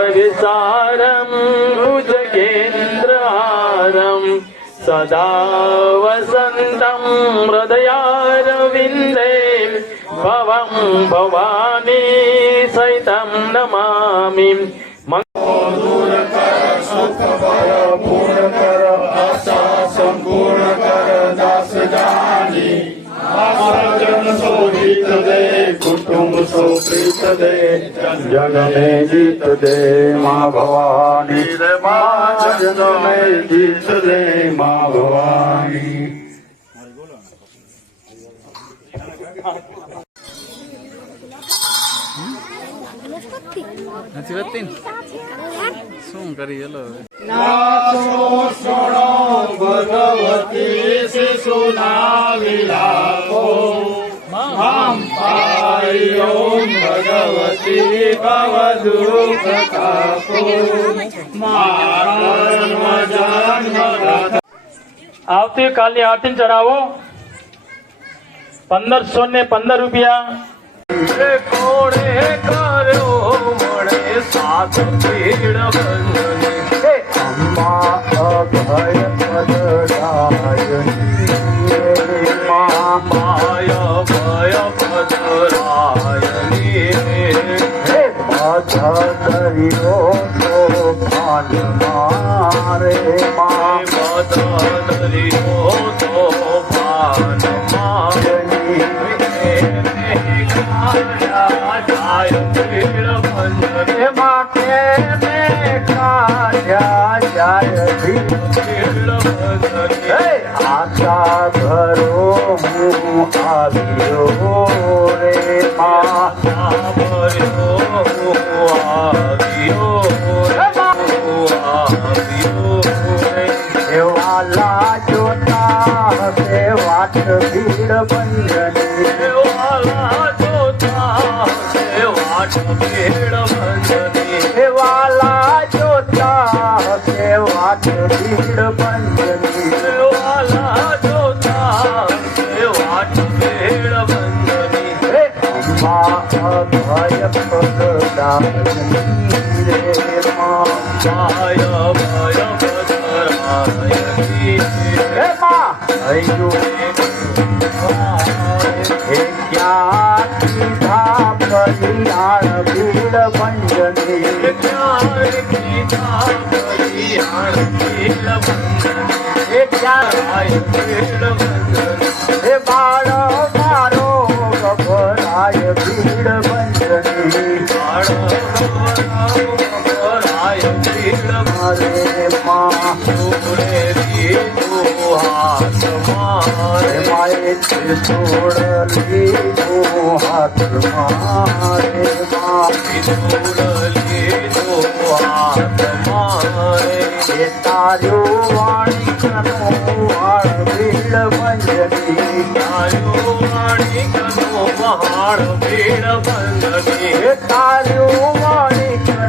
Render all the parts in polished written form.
संसारसारं भुजगेन्द्रहारं सदा वसन्तं हृदयारविन्दे भवं भवानी सहितं नमामि। दूर कर सुख भय पूर्ण कर आशा संपूर्ण कर दास जानी जन सो हित दे कुटुंब सो प्रीत दे जग में जीत दे माँ भवानी रे माँ जग में जीत दे माँ भवानी। નથી વધતી ને શું કરી હેલો નાચો સુનો ભગવતી શિશુના વિલાપો મામ પાયો ભગવતી ભવ દુઃખ કાપો માર્મ જન્મ આવતીકાલની આરતી ચડાવો 1515 રૂપિયા। કોણે કર્યો મળે સાત પીડ બંધની અમ્મા અભય પદરાયની મા માય ભય પદરાયની હે બાધા દરિયો તો ભાન મારે મા બધા દરિયો તો ભાન મારની જાય પીડ બંધની માટે જાય પીડ બંધની આશા ભરો હું આવ્યો રે મા ભર્યો આવ્યો વાલા જોતા હશે વાટ ભીડ બંધની વાલા જોતા વાટ ભીડ બંધની વાલા જોતા હશે વાટ ભીડ બંધની વાલા જોતા વાટ ભીડ બંધની અમ્મા અભય પગદાયની રે મા માય ભય પદરાયની હે મા હૈયું હે ક્યાં સીધા પરિયાણ ભીડ બંધની પ્યાર કીધા પરિયાણ ભીડ બંધની હે ક્યાં ભીડ બંધની હે બાળ મારો ગભરાય ભીડ બંધની ભરાય ભીડ મારે મા જોડે દીધો હાથ મારે મારે છોડ લીધો હાથમાં રે માં લીધો હાથમાં એ તાર્યો વાણિકનો વાળ ભીડ બંજની તાર્યો માણિકનો વહાણ ભીડ બંધની એ તાર્યો વાણિકનો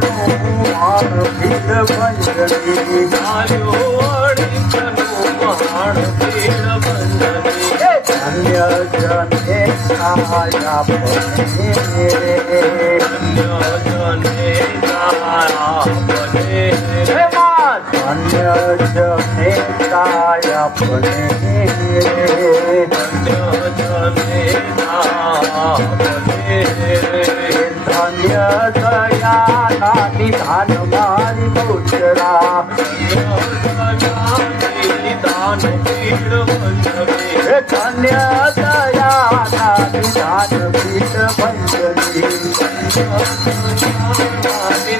વાળ ભીડ બંજની તાર્યો માણિકનો વહાણ ભીડ બંધની ધન્ય જને આયા પને જને તારા બને હે માં ધન્ય જને આયા પને જને તારા બને ધન્ય દયા નાની ધાન મારી ગોચરા દાન પીડ બંધની હે ધન્ય દયા નાની ધાન પીઠ બંજની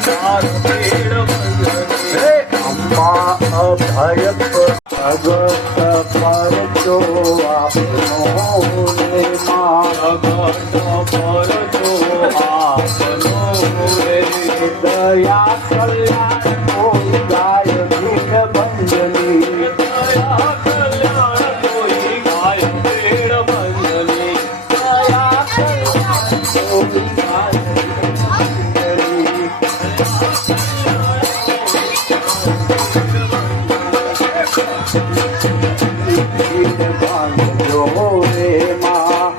દાન પીડ બંધની હે અમ્મા અભય ભગત પરચો આપનો રે માં દયા કલ્યાણ કોઈ ગાય ભીડ બંજની દયા કલ્યાણ કોઈ ગાય ભીડ બંજની ભીડ બાંધજો રે માં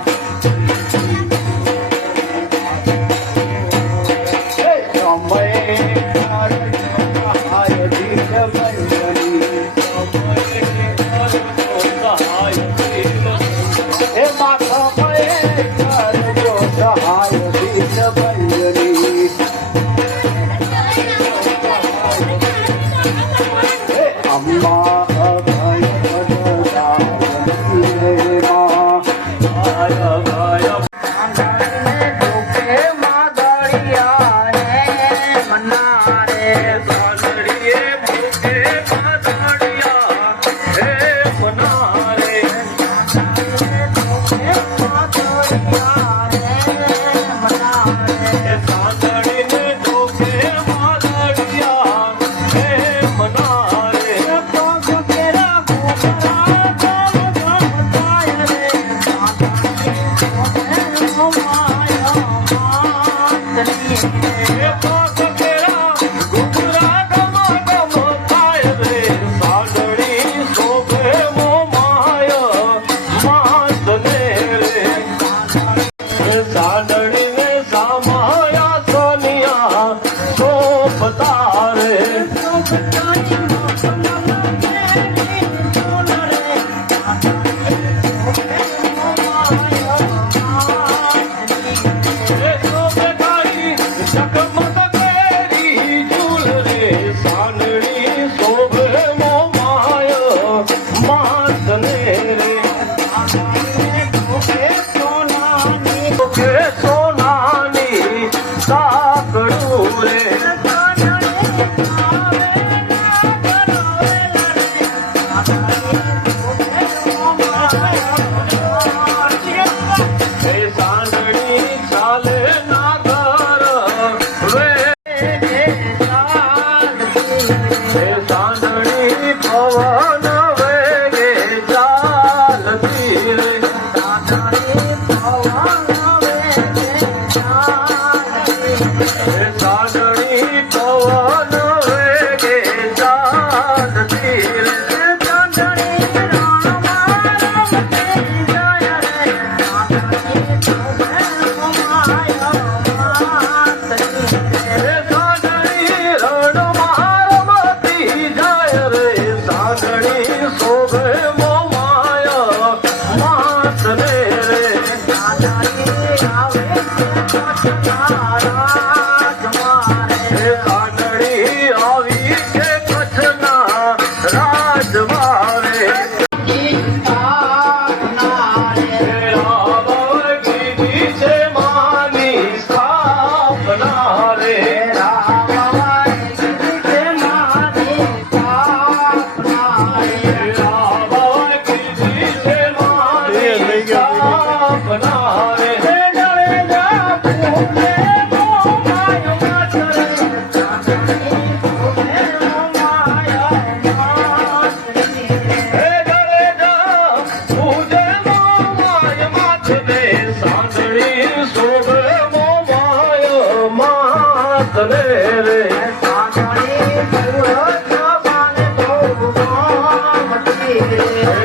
સાંદળી શોભે મોમાય માતને રે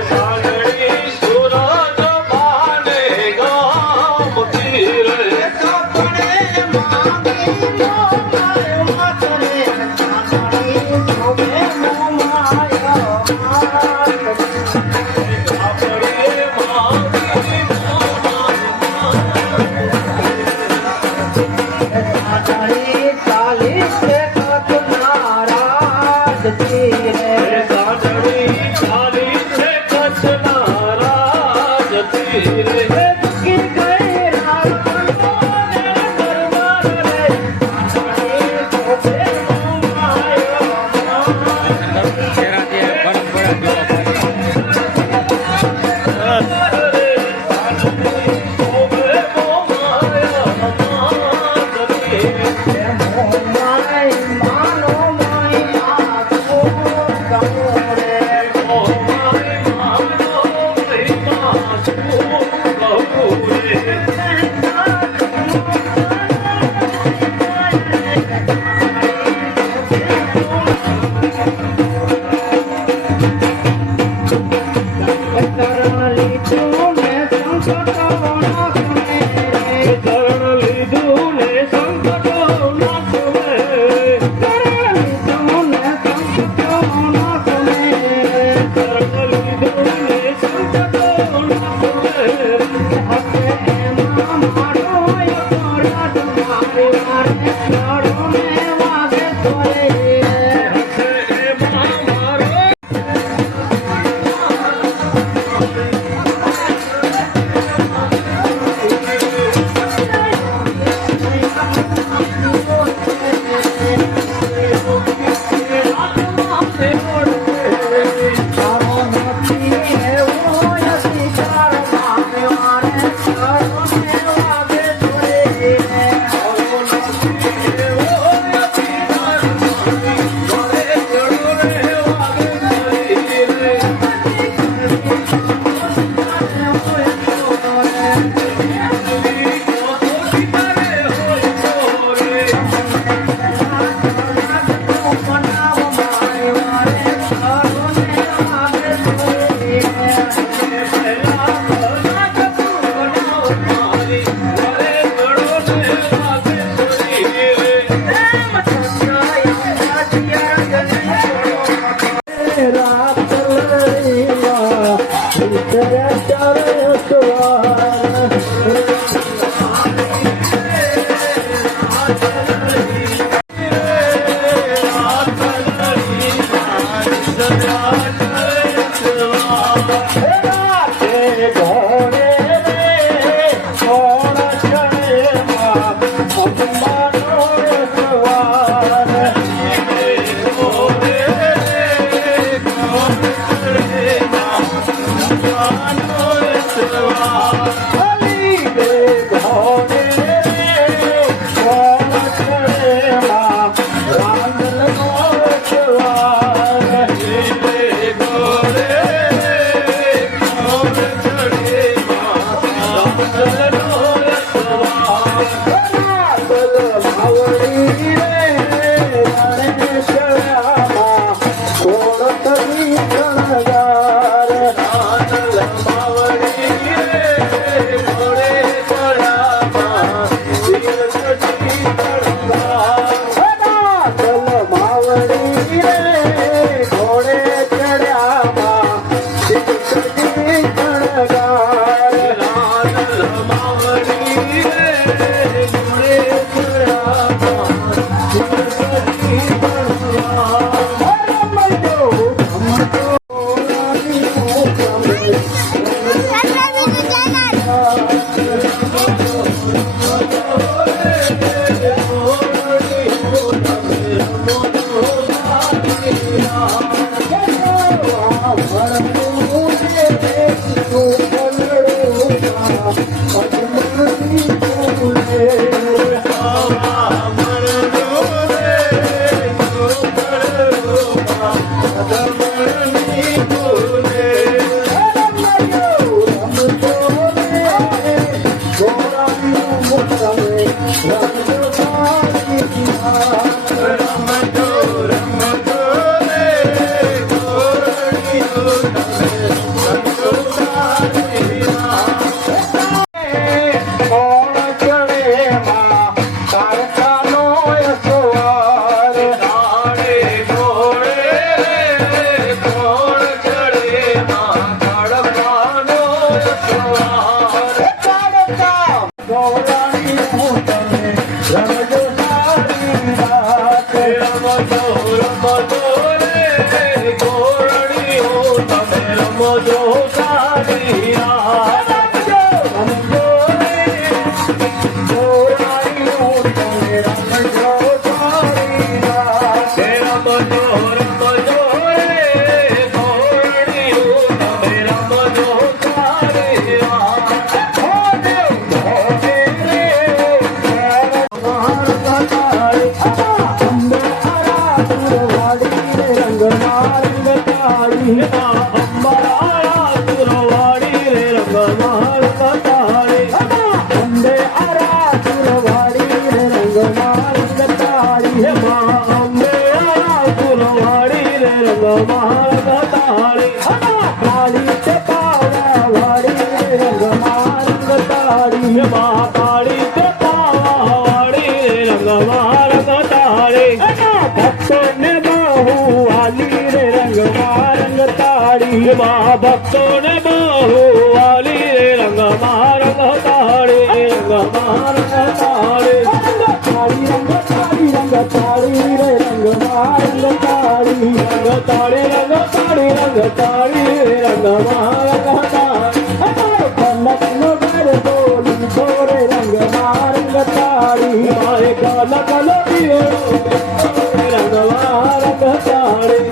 સાંદળી સૂરજ બાને ગામથી રે આપણી માગી સાંદળી ચાલી છે કચ્છના રાજથી રે ચરણ લીધું ને સંકટો ના સુને ચરણ લીધું ને સંકટો ના સુને કોણ ચડે માં તારકાનો યશવાર દાડે ઘોડે કોણ ચડે માં કડવાનો સવાર ગોરાણી હું તમે રમજો સારી રાત રમજો રમજો રે ઘોરણીઓ તમે રમજો સારી રાત રમજો રે ગોરાણી હું તમે રમજો સારી રાત રમજો રમજો રે ઘોરણીઓ તમે રમજો સારી રાત અંબરાળા સુરવાડી રે રંગમાળ બતાડે એમાં અંબરાળા સુરવાડી રે રંગમાળ બતાડે એમાં કાળી તે પાવાડી રે રંગમાળ બતાડે ભક્તોને બહુ વાલી રે રંગમાં રંગ તાળી એમાં ભક્તોને બહુ વાલી રે રંગમાં રંગ તાળે રંગમાં રંગ તાળે રંગ તાળી રંગ તાળી રે રંગમાં રંગ તાળી રંગ તાળી રંગ તાળી રંગ તાળી રે રંગમાં રંગ તાળી કનકનો ઘર બોલી છોરે રંગમાં રંગ તાળી મારે કનકનો દીવો રંગમાં રંગ તાળી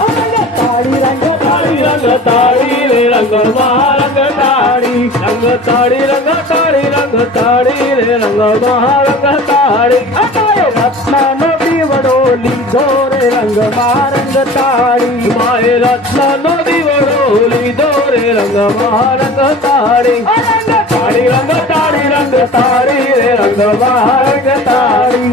રંગ તાળી રે રંગમાં રંગ તાળી રંગ તાળી રંગ તાળી રંગ તાળી રે રંગમાં રંગ તાળી રત્નનો દીવડો લીધો રે રંગમાં રંગ તાળી માએ રત્નનો દીવડો લીધો રે રંગમાં રંગ તાળી તાળી રંગ તાળી રે રંગમાં રંગ તાળી